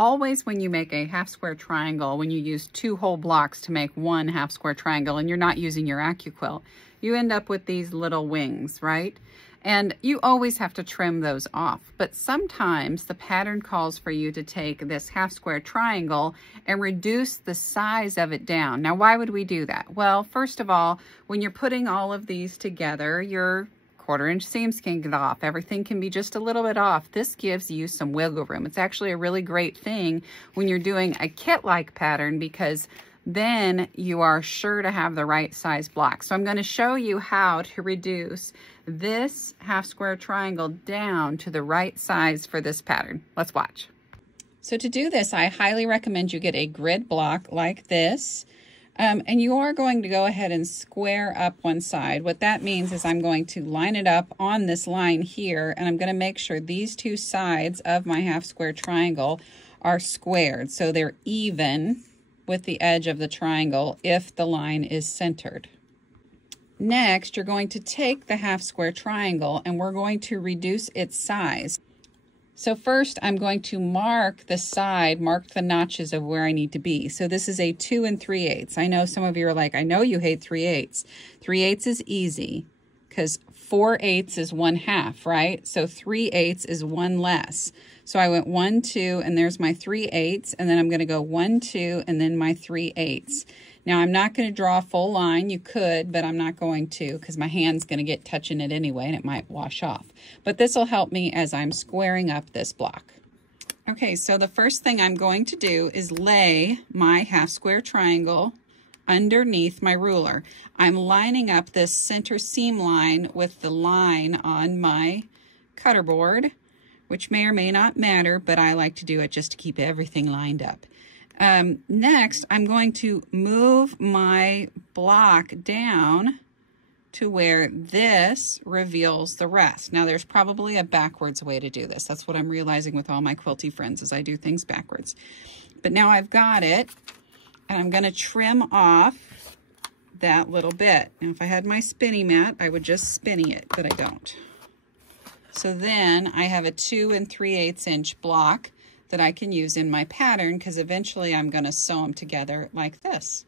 always when you make a half square triangle, when you use 2 whole blocks to make 1 half square triangle and you're not using your AccuQuilt, you end up with these little wings, right? And you always have to trim those off. But sometimes the pattern calls for you to take this half square triangle and reduce the size of it down. Now, why would we do that? Well, first of all, when you're putting all of these together, your 1/4 inch seams can get off. Everything can be just a little bit off. This gives you some wiggle room. It's actually a really great thing when you're doing a kit-like pattern, because then you are sure to have the right size block. So I'm going to show you how to reduce this half square triangle down to the right size for this pattern. Let's watch. So to do this, I highly recommend you get a grid block like this. And you are going to go ahead and square up one side. What that means is I'm going to line it up on this line here, and I'm going to make sure these 2 sides of my half square triangle are squared, so they're even with the edge of the triangle if the line is centered. Next, you're going to take the half square triangle and we're going to reduce its size. So first, I'm going to mark the side, mark the notches of where I need to be. So this is a 2 3/8. I know some of you are like, I know you hate 3/8. 3/8 is easy because 4/8 is 1/2, right? So 3/8 is 1 less. So I went 1, 2, and there's my 3/8, and then I'm going to go 1, 2, and then my 3/8. Now I'm not going to draw a full line. You could, but I'm not going to because my hand's going to get touching it anyway and it might wash off. But this will help me as I'm squaring up this block. Okay, so the first thing I'm going to do is lay my half square triangle underneath my ruler. I'm lining up this center seam line with the line on my cutter board, which may or may not matter, but I like to do it just to keep everything lined up. Next, I'm going to move my block down to where this reveals the rest. Now, there's probably a backwards way to do this. That's what I'm realizing with all my quilty friends, is I do things backwards. But now I've got it, and I'm going to trim off that little bit. Now, if I had my spinny mat, I would just spinny it, but I don't. So then I have a 2 3/8 inch block that I can use in my pattern, because eventually I'm going to sew them together like this.